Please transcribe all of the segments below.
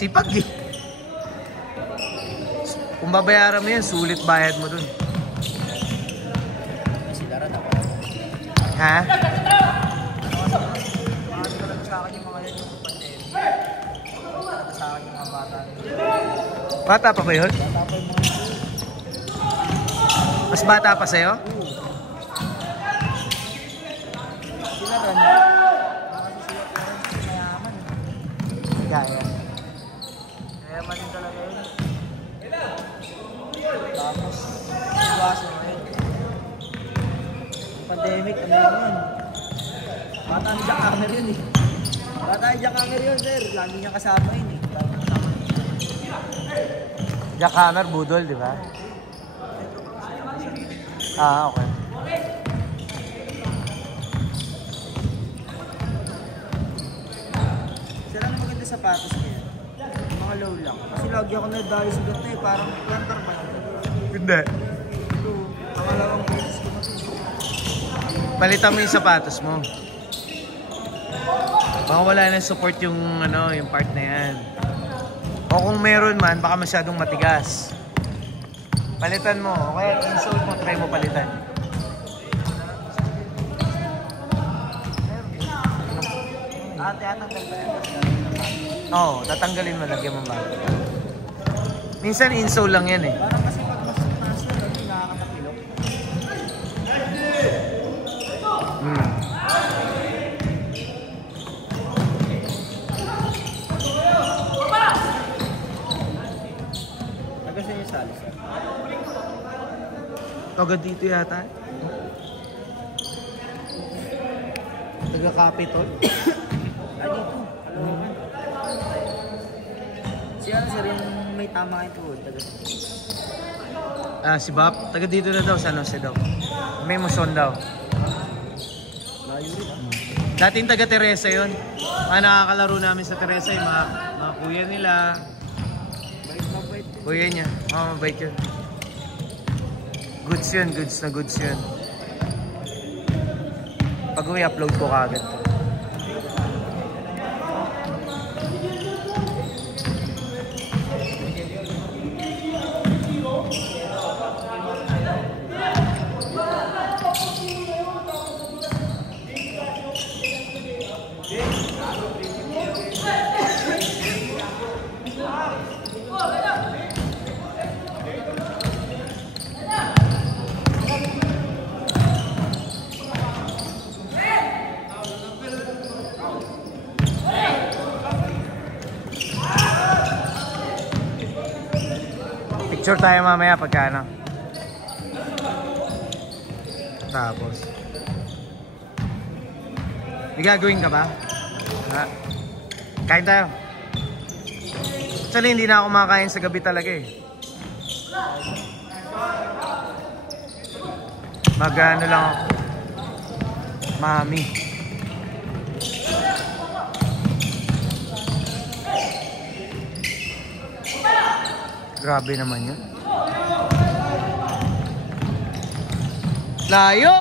Sipag eh. Kung babayaran mo yan, sulit bayad mo dun. Ha? Bata pa ba yun? Mas bata pa sa'yo? Kaya. Mayaman din talaga yun. Tapos, iwasan na yun. Pandemic, ano yun? Bata ni Jack Hammer yun eh. Bata ni Jack Hammer yun, sir. Lagi niya kasama yun eh. Jack Hammer, budol, di ba? Ah, okay. Sila ang maganda sapatos niya. Mga low lang. Kasi lagi ako nadali sa gato eh. Parang plantar ba? Hindi. Ito, pangalawang beses ko na ito. Palitan mo yung sapatos mo. Baka wala nang support yung, ano, yung part na yan. O kung meron man, baka masyadong matigas. Palitan mo. O kaya insole mo, try mo palitan. Tatanggal ba yan? Oo, tatanggalin mo. Lagyan mo ba? Minsan insole lang yan eh. Parang kasi pag mas hindi nakakatakilok. Nagkasya niya sa alis. Agad dito yata. Taga-Capitol. Ay, dito. Siya sir yung may tama ito. Si Bob. Taga dito na daw. San Jose daw. May Muson daw. Dating taga Teresa yun. Nakakalaro namin sa Teresa yung mga kuya nila. Kuya niya. Mabait yun. Goods yun. Goods na goods yun. Pag i-upload ko kagad to. Picture tayo mamaya pagka ano. Tapos may gagawin ka ba? Kain tayo. Actually hindi na ako makakain sa gabi talaga eh. Mag-ano lang ako. Mami. Grabe naman yun. Layo!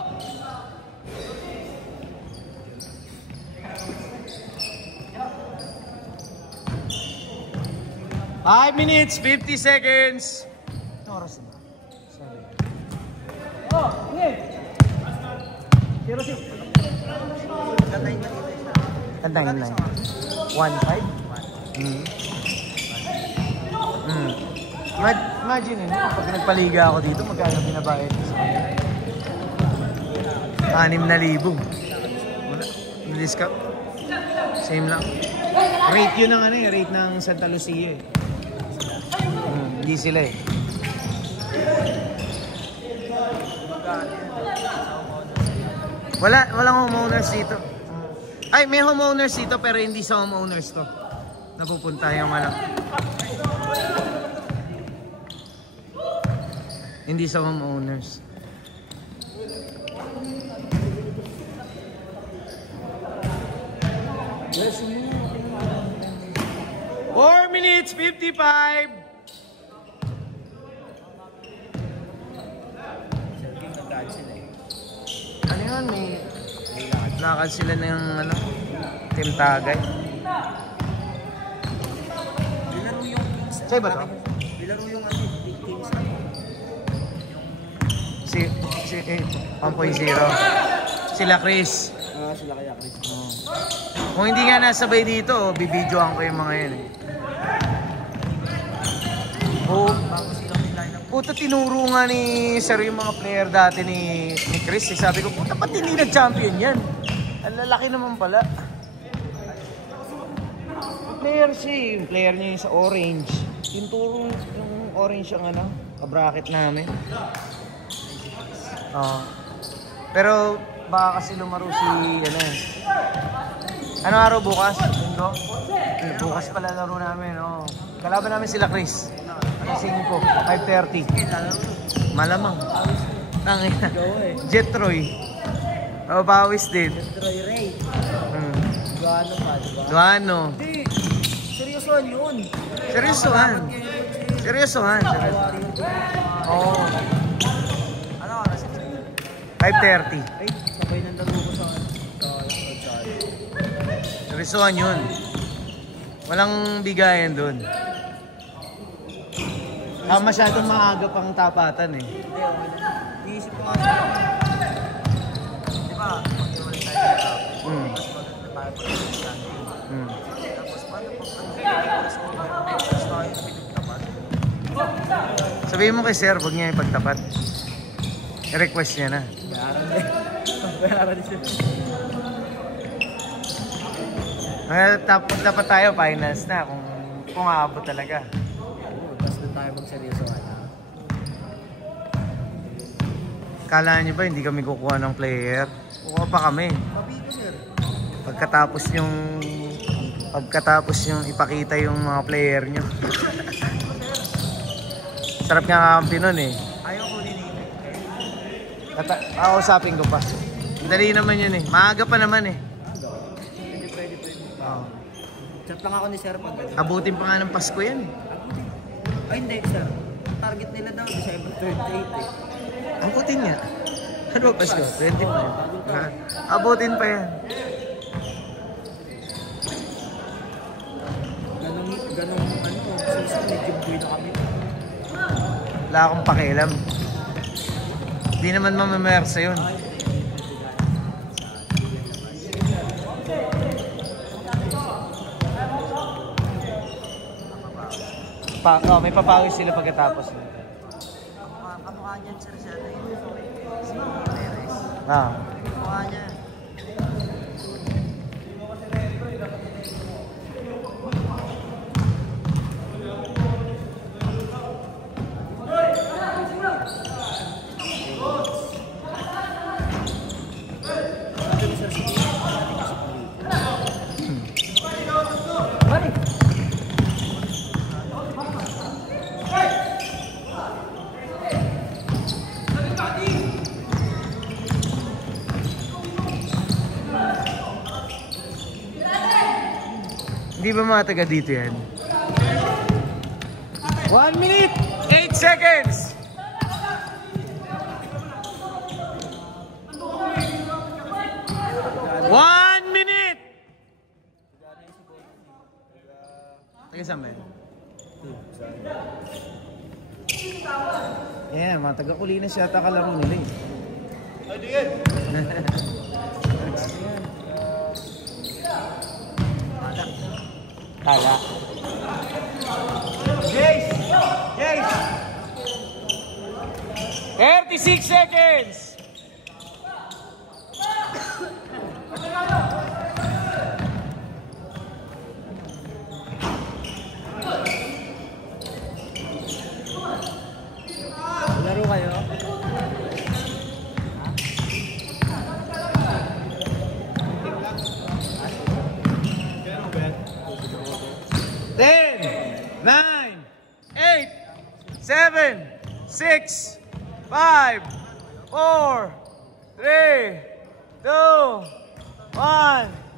Five minutes, 50 seconds. Oras na. Sorry. Oh, okay. Zero six. Tantayin na. 1-5? Imagine yun, pag nagpaliga ako dito, magkano binabayad sa kanya? 6,000. Wala. Discount. Same lang. Rate yun ng ano eh, rate ng Santa Lucia eh. Hindi sila eh. Walang homeowners dito. Ay, may homeowners dito pero hindi sa homeowners to. Napupunta yung ano. Hindi sa homeowners. Yes, 4 minutes, 55. Ano yun? May lakad sila ng ano, Team Tagay. Sa'yo ba to? Nilaro yung big teams. Si 1.0. Sila Chris. Sila kaya Chris. Kung hindi nga nasabay dito, bibidyoan ko yung mga yun eh. Puta, tinuro nga ni Sir yung mga player dati ni Chris. Sabi ko, puta, ba't hindi nag-champion yan? Ang lalaki naman pala. Player siya, yung player niya yung sa orange. Yung turo yung orange yung kabracket namin. Pero baka kasi lumaro si ano araw bukas? Linggo? Bukas pala laro namin. Kalaban namin sila Chris. Alasing ko, 5:30. Malamang. Jetroy. Bawis din. Jetroy Ray. Duano pa, diba? Duano. Hindi. Seryosohan yun. Seryosohan. Oo. Ano oras? 5:30. Ay, sabay nang laro ko sa Seryosohan yun. Walang bigayan dun. Masyadong maaga pang tapatan eh. Hindi, iisip ko nga. Di ba, mag-iwalay tayo. Mas maganda tayo pag tapos paano pag sabihin mo kay Sir, huwag niya ipagtapat. I-request niya na. Bayaran siya. Dapat tayo, finals na kung aabot talaga. Tapos doon tayo magseryosohan. Kala niyo ba hindi kami kukuha ng player? Kukuha pa kami. Mabiko, sir. Pagkatapos yung ipakita yung mga player nyo. Sarap nga kakampi nun eh. Ayaw ko din Kausapin ko pa. Dali naman yun eh. Maaga pa naman eh. Pwede. Chat lang ako ni sir pag Abutin pa nga ng Pasko yan eh. Ay hindi sir. Target nila daw December 28 eh. Abutin nga. Ano ba Pasko? 20 pa yan. Abutin pa yan. Ganong season medyo buhay na kami. Wala akong pakialam. Hindi naman mamamersa yun. May papawis sila pagkatapos. Kamukha niyan sir siya na yun. Kamukha niya. Hindi ba mga taga dito yan? 1 minute, 8 seconds! One minute! Taga saan ba yan? Yan, mga taga Kulinas yata kalaro nila eh. Ano yan? Kala. Jace! 36 seconds! Laro kayo? 10, 9, 8, 7, 6, 5, 4, 3, 2, 1.